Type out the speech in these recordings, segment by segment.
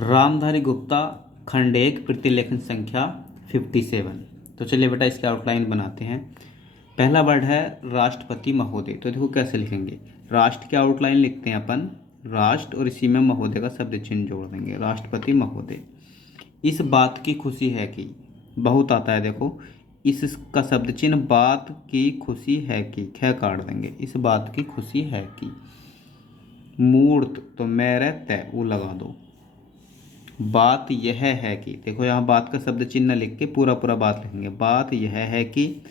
रामधारी गुप्ता खंड एक प्रतिलेखन संख्या 57। तो चलिए बेटा इसकी आउटलाइन बनाते हैं। पहला वर्ड है राष्ट्रपति महोदय। तो देखो कैसे लिखेंगे। राष्ट्र की आउटलाइन लिखते हैं अपन, राष्ट्र और इसी में महोदय का शब्द चिन्ह जोड़ देंगे, राष्ट्रपति महोदय। इस बात की खुशी है कि, बहुत आता है देखो, इसका शब्द चिन्ह बात की खुशी है कि, ख काट देंगे, इस बात की खुशी है कि। मूर्त तो मेरे तय वो लगा दो। बात यह है कि, देखो यहाँ बात का शब्द चिन्ह लिख के पूरा पूरा बात लिखेंगे। बात यह है कि,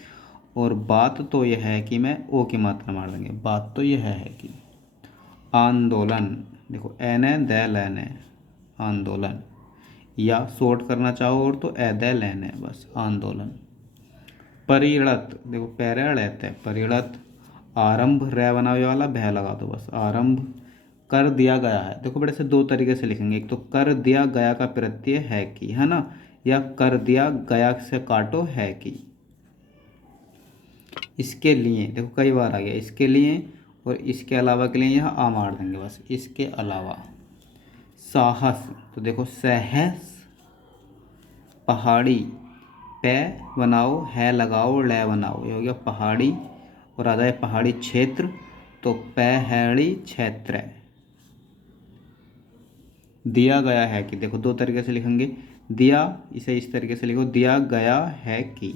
और बात तो यह है कि में ओ की मात्रा मार देंगे, बात तो यह है कि। आंदोलन, देखो एने द लेने, आंदोलन, या शॉर्ट करना चाहो और तो ए द लेने, बस आंदोलन। परिणत, देखो पैरत है, परिणत। आरंभ रे बनावे वाला भय लगा दो, बस आरंभ। कर दिया गया है, देखो बड़े से दो तरीके से लिखेंगे। एक तो कर दिया गया का प्रत्यय है कि, है ना, या कर दिया गया से काटो है कि। इसके लिए देखो कई बार आ गया, इसके लिए और इसके अलावा के लिए यहाँ आ मार देंगे, बस इसके अलावा। साहस, तो देखो सहस। पहाड़ी, पे बनाओ है लगाओ ले बनाओ, ये हो गया पहाड़ी। और आ जाए पहाड़ी क्षेत्र, तो पहाड़ी क्षेत्र। दिया गया है कि, देखो दो तरीके से लिखेंगे। दिया, इसे इस तरीके से लिखो, दिया गया है कि।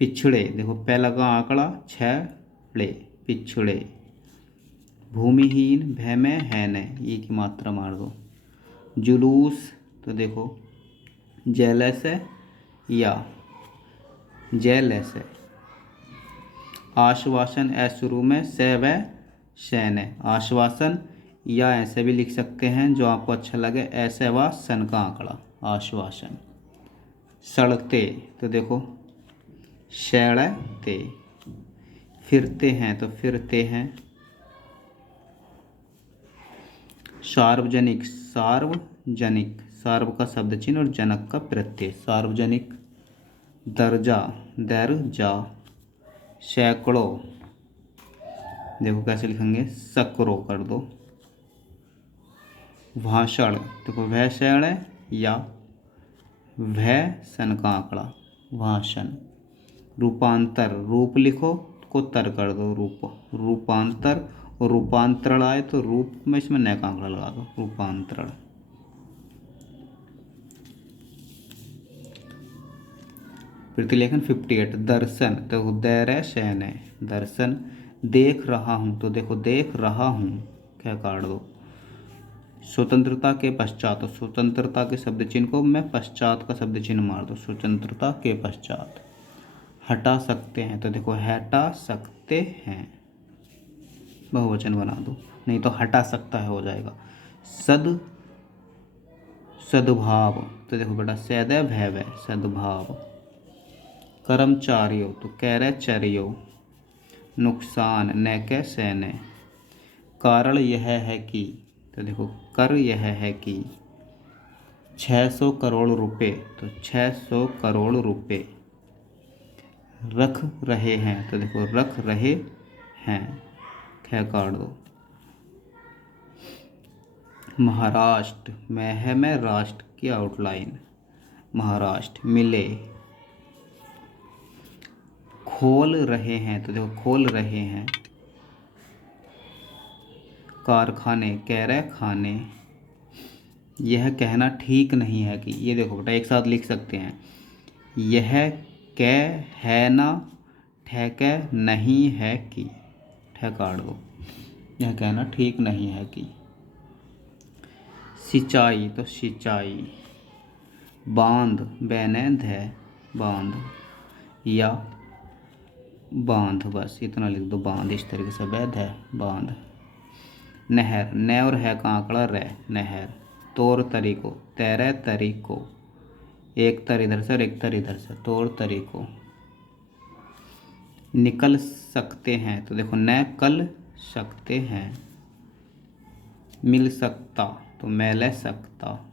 पिछड़े, देखो पहला का आंकड़ा छड़े, पिछड़े। भूमिहीन भय में है न, ये की मात्रा मार दो। जुलूस, तो देखो जेलस या जेलस। आश्वासन ए शुरू में से व शैन है, आश्वासन, या ऐसे भी लिख सकते हैं जो आपको अच्छा लगे, ऐसे व सन का आंकड़ा, आश्वासन। सड़ते, तो देखो शैलते। फिरते हैं, तो फिरते हैं। सार्वजनिक, सार्वजनिक, सार्व का शब्द चिन्ह और जनक का प्रत्यय, सार्वजनिक। दर्जा, दर्जा। सैकड़ों, देखो कैसे लिखेंगे, सकरो कर दो। भाषण, देखो वह शैण या वह सन का आंकड़ा, भाषण। रूपांतर, रूप लिखो को तर कर दो, रूप, रूपांतर। और रूपांतरण आए तो रूप में इसमें नया का आंकड़ा लगा दो, रूपांतरण। प्रतिलेखन 58। दर्शन, तो दैर शैन है, दर्शन। देख रहा हूँ, तो देखो देख रहा हूँ, क्या काट दो। स्वतंत्रता के पश्चात, तो स्वतंत्रता के शब्द चिन्ह को मैं पश्चात का शब्द चिन्ह मार दो, स्वतंत्रता के पश्चात। हटा सकते हैं, तो देखो हटा सकते हैं, बहुवचन बना दो, नहीं तो हटा सकता है हो जाएगा। सद्भाव, तो देखो बेटा सदैव भय, सद्भाव। कर्मचारियों, तो कर्मचारियों। नुकसान, न के सैन्य। कारण यह है कि, तो देखो कर यह है कि। 600 करोड़ रुपए, तो 600 करोड़ रुपए। रख रहे हैं, तो देखो रख रहे हैं, ख काट दो। महाराष्ट्र, मैं है मैं राष्ट्र की आउटलाइन, महाराष्ट्र। मिले, खोल रहे हैं, तो देखो खोल रहे हैं। कारखाने, कह रहे खाने। यह कहना ठीक नहीं है कि, ये देखो बेटा एक साथ लिख सकते हैं। यह कह है ना, ठहक नहीं है कि, ठहकाड़ दो, यह कहना ठीक नहीं है कि। सिंचाई, तो सिंचाई। बांध, बैनेंध है, बांध, या बांध, बस इतना लिख दो, बांध, इस तरीके से वैध है, बांध। नहर, न और है का आंकड़ा रह, नहर। तौर तरीको, तेरह तरीको, एक तर इधर से और एक तर इधर से, तौर तरीको। निकल सकते हैं, तो देखो न कल सकते हैं। मिल सकता, तो मैल सकता।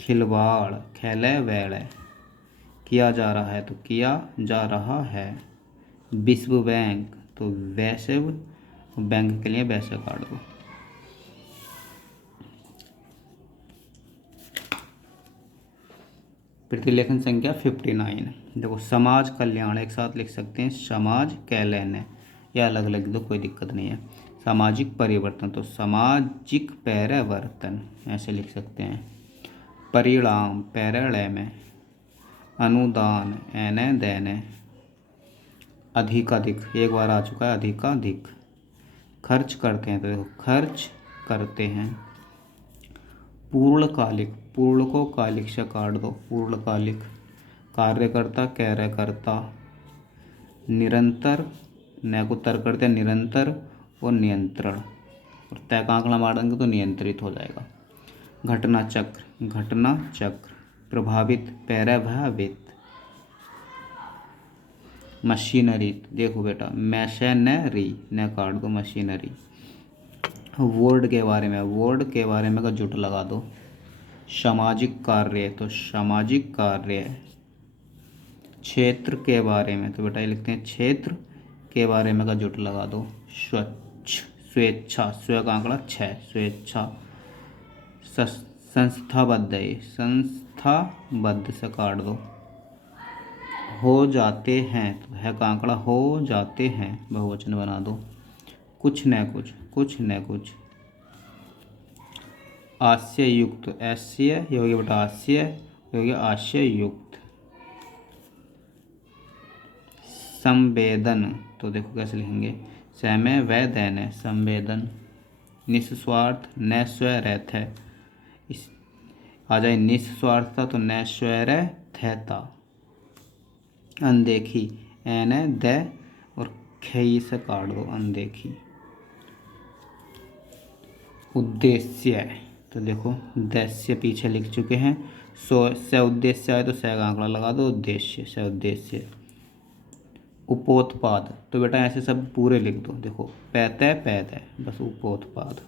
खिलवाड़, खेले वेड़। किया जा रहा है, तो किया जा रहा है। विश्व बैंक, तो वैश्व, बैंक के लिए वैसे काट दो। प्रतिलेखन संख्या 59। देखो समाज कल्याण एक साथ लिख सकते हैं, समाज कल्याण, या अलग अलग दो, कोई दिक्कत नहीं है। सामाजिक परिवर्तन तो सामाजिक परिवर्तन ऐसे लिख सकते हैं। परिणाम पैरल में, अनुदान एन दैन, अधिकाधिक एक बार आ चुका है, अधिकाधिक। खर्च करते हैं तो देखो खर्च करते हैं। पूर्णकालिक, पूर्ण को कालिक से काट दो, पूर्णकालिक। कार्यकर्ता कार्यकर्ता। निरंतर न को तर करते हैं, निरंतर और नियंत्रण, और तय का आंकड़ा मार देंगे तो नियंत्रित हो जाएगा। घटना चक्र, घटना चक्र। प्रभावित प्रभावित। मशीनरी देखो बेटा, मशीनरी न काट दो, मशीनरी। वर्ड के बारे में, वर्ड के बारे में का जुट लगा दो। सामाजिक कार्य तो सामाजिक कार्य। क्षेत्र के बारे में तो बेटा ये लिखते हैं क्षेत्र के बारे में का जुट लगा दो। स्वच्छ स्वेच्छा, स्व का आंकड़ा 6, स्वेच्छा। संस्थाबद्ध है, संस्थाबद्ध से काट दो। हो जाते हैं तो है का आंकड़ा हो जाते हैं, बहुवचन बना दो। कुछ न कुछ, कुछ न कुछ। आशय युक्त, आशय ये हो गया बेटा, आशय ये हो गया आशय युक्त। संवेदन तो देखो कैसे लिखेंगे, समय व दैन, संवेदन। निस्वार्थ न स्वरथ है, इस आ जाए निस्वार्थता तो न स्वरथता। अनदेखी एन द और खई से काट दो, अनदेखी। उद्देश्य तो देखो उद्देश्य पीछे लिख चुके हैं, स उद्देश्य आए तो स का आंकड़ा लगा दो, उद्देश्य स उद्देश्य। उपोत्पाद तो बेटा ऐसे सब पूरे लिख दो, देखो पैतय पैतय, बस उपोत्पाद।